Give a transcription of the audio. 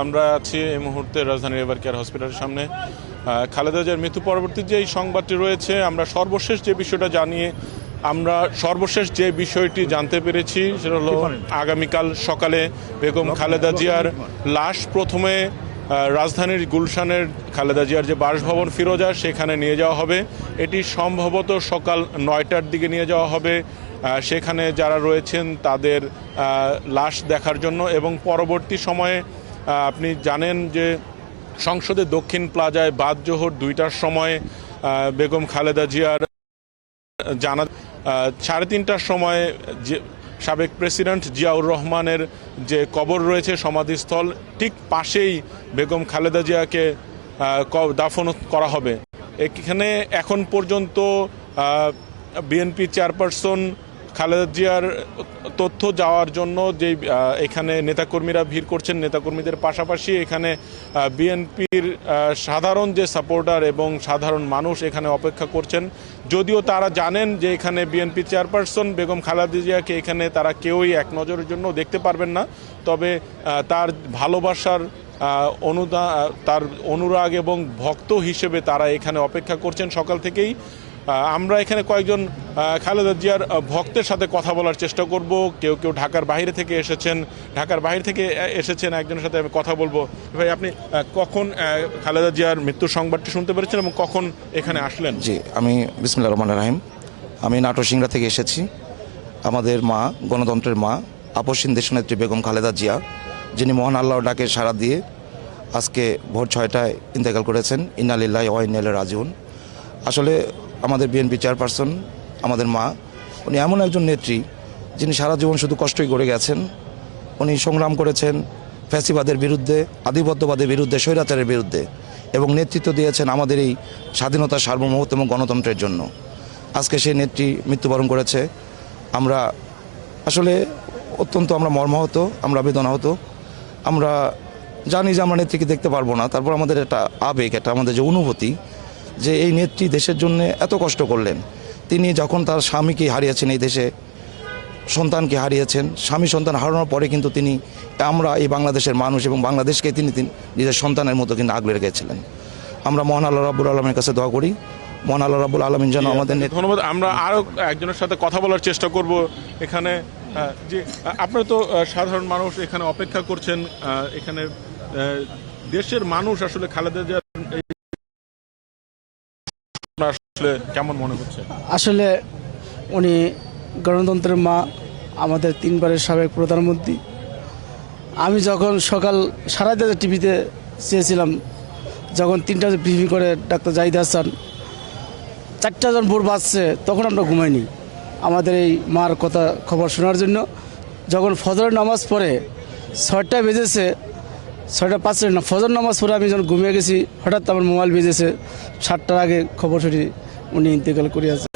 আমরা আছি এই মুহূর্তে রাজধানীর এভার কেয়ার হসপিটালের সামনে। খালেদা জিয়ার মৃত্যু পরবর্তী যে এই সংবাদটি রয়েছে, আমরা সর্বশেষ যে বিষয়টা যে বিষয়টি জানতে পেরেছি সেটা হলো আগামীকাল সকালে বেগম খালেদা জিয়ার লাশ প্রথমে রাজধানীর গুলশানের খালেদা জিয়ার যে বাসভবন ফিরোজা সেখানে নিয়ে যাওয়া হবে। এটি সম্ভবত সকাল 9টার দিকে নিয়ে যাওয়া হবে সেখানে যারা রয়েছেন তাদের লাশ দেখার জন্য। এবং পরবর্তী সময়ে আপনি জানেন যে সংসদের দক্ষিণ প্লাজায় বাদ জোহর 2টার সময় বেগম খালেদা জিয়ার জানা 3:30টার সময় যে সাবেক প্রেসিডেন্ট জিয়াউর রহমানের যে কবর রয়েছে সমাধিস্থল ঠিক পাশেই বেগম খালেদা জিয়াকে দাফন করা হবে। এখানে এখন পর্যন্ত বিএনপি চেয়ারপারসন খালেদা জিয়ার তথ্য যাওয়ার জন্য যে এখানে নেতাকর্মীরা ভিড় করছেন, নেতাকর্মীদের পাশাপাশি এখানে বিএনপির সাধারণ যে সাপোর্টার এবং সাধারণ মানুষ এখানে অপেক্ষা করছেন। যদিও তারা জানেন যে এখানে বিএনপি চেয়ারপারসন বেগম খালেদা জিয়াকে এখানে তারা কেউই এক নজরের জন্য দেখতে পারবেন না, তবে তার ভালোবাসার তার অনুরাগ এবং ভক্ত হিসেবে তারা এখানে অপেক্ষা করছেন সকাল থেকেই। আমরা এখানে কয়েকজন খালেদা জিয়ার ভক্তের সাথে কথা বলার চেষ্টা করব। কেউ ঢাকার বাইরে থেকে এসেছেন একজনের সাথে আমি কথা বলবো। ভাই, আপনি কখন খালেদা জিয়ার মৃত্যুর সংবাদটি শুনতে পেরেছেন এবং কখন এখানে আসলেন? জি, আমি বিসমিল্লাহির রহমানির রহিম। আমি নাটোর সিংড়া থেকে এসেছি। আমাদের মা, গণতন্ত্রের মা, আপসহীন দেশনেত্রী বেগম খালেদা জিয়া, যিনি মহান আল্লাহর ডাকে সাড়া দিয়ে আজকে ভোর 6টায় ইন্তেকাল করেছেন। ইন্না লিল্লাহি ওয়া ইন্না ইলাইহি রাজিউন। আসলে আমাদের বিএনপি চেয়ারপারসন, আমাদের মা, উনি এমন একজন নেত্রী যিনি সারা জীবন শুধু কষ্টই করে গেছেন। উনি সংগ্রাম করেছেন ফ্যাসিবাদের বিরুদ্ধে, আধিপত্যবাদের বিরুদ্ধে, স্বৈরাচারের বিরুদ্ধে, এবং নেতৃত্ব দিয়েছেন আমাদের এই স্বাধীনতা, সার্বভৌমত্ব এবং গণতন্ত্রের জন্য। আজকে সেই নেত্রী মৃত্যুবরণ করেছে। আমরা আসলে অত্যন্ত মর্মাহত, আমরা বেদনাহত। আমরা জানি যে আমরা নেত্রীকে দেখতে পারবো না, তারপর আমাদের একটা আবেগ, একটা আমাদের যে অনুভূতি যে এই নেত্রী দেশের জন্য এত কষ্ট করলেন। তিনি যখন তার স্বামীকে হারিয়েছেন, এই দেশে সন্তানকে হারিয়েছেন, স্বামী সন্তান হারানোর পরে কিন্তু আমরা এই বাংলাদেশের মানুষ এবং বাংলাদেশকে তিনি নিজের সন্তানের মতো কিন্তু আগলে রেখেছিলেন। আমরা মহান আল্লাহ রাব্বুল আলামিনের কাছে দোয়া করি, মহান আল্লাহ রাব্বুল আলামিন যেন আমাদের। ধন্যবাদ। আমরা আরও একজনের সাথে কথা বলার চেষ্টা করব এখানে। যে আপনারা তো সাধারণ মানুষ এখানে অপেক্ষা করছেন, এখানে দেশের মানুষ আসলে খালেদা জিয়ার কেমন মনে হচ্ছে? আসলে উনি গণতন্ত্রের মা, আমাদের 3বারের সাবেক প্রধানমন্ত্রী। আমি যখন সকাল সারা দেশে টিভিতে চেয়েছিলাম, যখন 3টা ব্রিফিং করে ডাক্তার জাহিদ হাসান, 4টা যখন ভোর বাজছে তখন আমরা ঘুমাইনি আমাদের এই মার খবর শোনার জন্য। যখন ফজরের নামাজ পড়ে 6টায় বেজেছে, 6:05 না, ফজর নামাজ পড়ে আমি যখন ঘুমিয়ে গেছি, হঠাৎ আমার মোবাইল বেজেছে 7টার আগে খবর শুনি উনি ইন্তেকাল করিয়াছে।